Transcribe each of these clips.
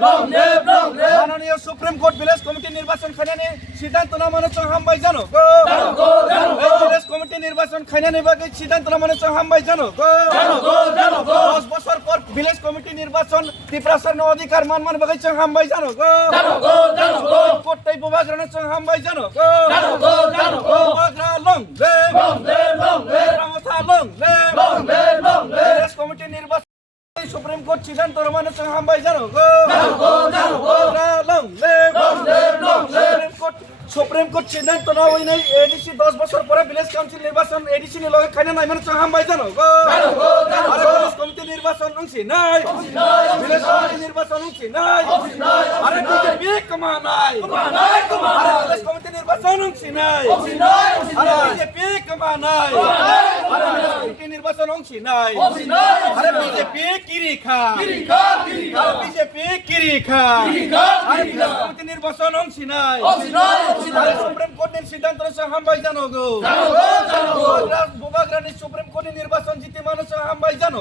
মাননীয় supreme court village committee নির্বাচন খাইনানি সিদ্ধান্ত না মানে হামবাই জানো ভিলেজ কমিটি নির্বাচন খাইনানি বাকি সিদ্ধান্ত না মানে হামবাই জানো 10 বছর পর ভিলেজ কমিটি নির্বাচন ত্রিপুরার অধিকার মান বাকি হামবাই জানো কোর্টাই বুবাগ্রানে হামবাই জানো বুবাগ্রা লং রামথা লং ভিলেজ কমিটি নির্বাচন সুপ্রিম কোর্ট সিদ্ধান্ত মানে হামবাই জানো সুপ্রিম কোর্ট সিদ্ধান্ত না হই নাই এডিসি 10 বছর পরে ভিলেজ কাউন্সিল নির্বাচন এডিসি নি লগে খাইনা নাই মানে হামবাই জানো ভিলেজ কমিটি নির্বাচন অংশী নাই ভিলেজ কমিটি নির্বাচন অংশী নাই আরে বিজেপি কমা নাই আরে ভিলেজ কমিটি নির্বাচন অংশী নাই আরে বিজেপি কমা নাই আরে ভিলেজ কমিটি নির্বাচন অংশী নাই আরে বিজেপি কিরি খা আরে বিজেপি কিরি খা আরে ভিলেজ কমিটি নির্বাচন অংশী নাই সুপ্রিম কোর্টের সিদ্ধান্ত হামবাই জানো বুবাগ্রানি সুপ্রিম কোর্টের নির্বাচন জিতে মানুষ হামবাই জানো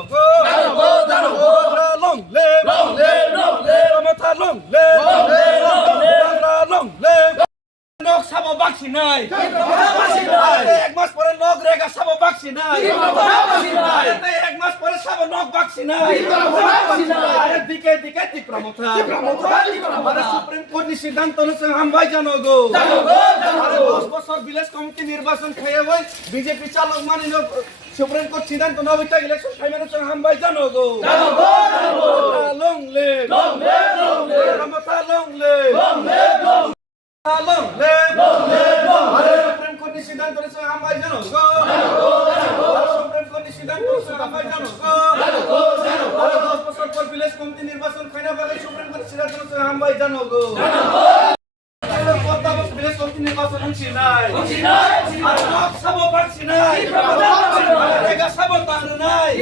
লং লে মাথা লং লে লং লে নক সাবো বাক্সি নাই এক মাস পরে নক রেগা সাবো বাক্সি নাই এক মাস পরে সাবো নক বাক্সি নাই দিকে দিকে ত্রিপুরা সুপ্রিম কোর্ট সিদ্ধান্ত হামবাই জানো গো 10 বছর ভিলেজ কমিটি নির্বাচন খেয়ে বই বিজেপি চালক মানি সুপ্রিম কোর্ট সিদ্ধান্ত না হইতা ইলেকশন টাইমে হামবাই জানো গো লং লে রামথা লং লে সুপ্রিম কোর্ট সিদ্ধান্ত হামবাই জানো সুপ্রিম কোর্ট সিদ্ধান্ত হামবাই জানো 10 বছর পর ভিলেজ কমিটি নির্বাচন খাইনা বাগে সুপ্রিম কোর্ট সিদ্ধান্ত হামবাই জানো গো ভিলেজ কমিটি নির্বাচন অংশী নাই আর নক সাবো বাক্সি নাই রেগা সাবো তার নাই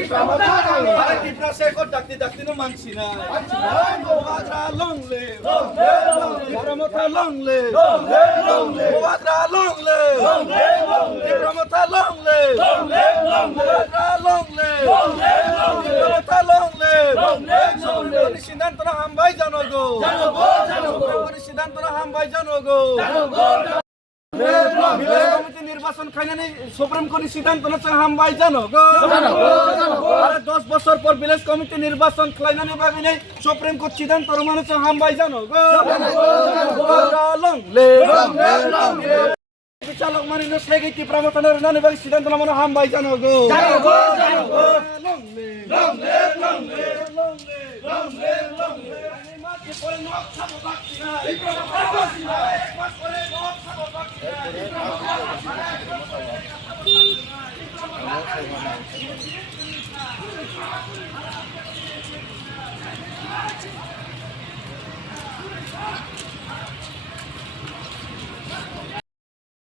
আরে ত্রিপুরা শেখর ডাকতে নো মানছি নাই বুবাগ্রা লং লে রামথা লং লে বুবাগ্রা লং লে রামথা লং লে বুবাগ্রা লং লে রামথা লং লে সিদ্ধান্ত হামবাই জানো গো সিদ্ধান্ত হামবাই জানো গো ভিলেজ কমিটি নির্বাচন খাইনানি সুপ্রিম কোর্ট সিদ্ধান্ত হামবাই জানো গো 10 বছর পর ভিলেজ কমিটি নির্বাচন খাইনানি ভাবি নাই সুপ্রিম কোর্ট সিদ্ধান্ত মানুষ হামবাই জানো গো লং লে চালক মানি সেগি ত্রিপুরা মতনের নানি ভাবি সিদ্ধান্ত মানে হামবাই জানো গো লং লে লং লে লং লে লং লে লং লে লং লে পরে নক সাবো বাক্সি নাই এক মাস পরে নক সাবো বাক্সি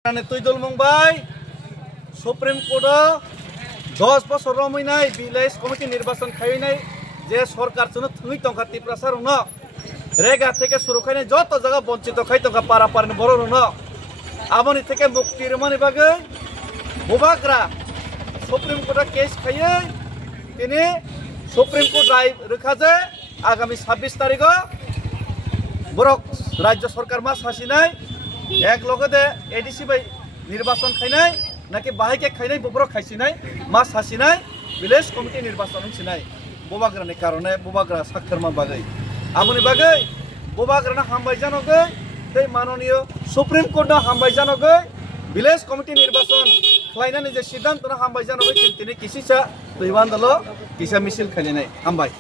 নাই তৈদুল মুম্বাই সুপ্রিম কোর্ট 10 বছর রমই নাই ভিলেজ কমিটি নির্বাচন খাই নাই যে সরকার জন্য থুই টঙ্কা ত্রিপুরা ন রেগা থেকে শুরু খাই যত জায়গা বঞ্চিত খাই টঙ্কা পারা পারেন বড় ন আমনি থেকে মুক্তির মানে বাগে বুবাগ্রা সুপ্রিম কোর্টে কেস খাইয়ে তিনি সুপ্রিম কোর্ট রায় রেখা যে আগামী 26 তারিখ বরক রাজ্য সরকার মাস হাসিনাই এক লগতে এডিসি বাই নির্বাচন খাইনাই নাকি বাহাইকে খাইনাই ববরক খাইছিনাই মাস হাসিনাই ভিলেজ কমিটি নির্বাচন হইছিনাই বুবাগ্রানি কারণে বুবাগ্রা সাক্ষরমা বাগৈ আমনি বাগৈ বুবাগ্রানা হামবাই জানগৈ তে মাননীয় সুপ্রিম কোর্ট হামবাই জানগৈ ভিলেজ কমিটি নির্বাচন খাইনানি যে সিদ্ধান্ত হামবাই জানগৈ তিনি কিসিসা দুইবান দল কিসা মিছিল খাইনাই হামবাই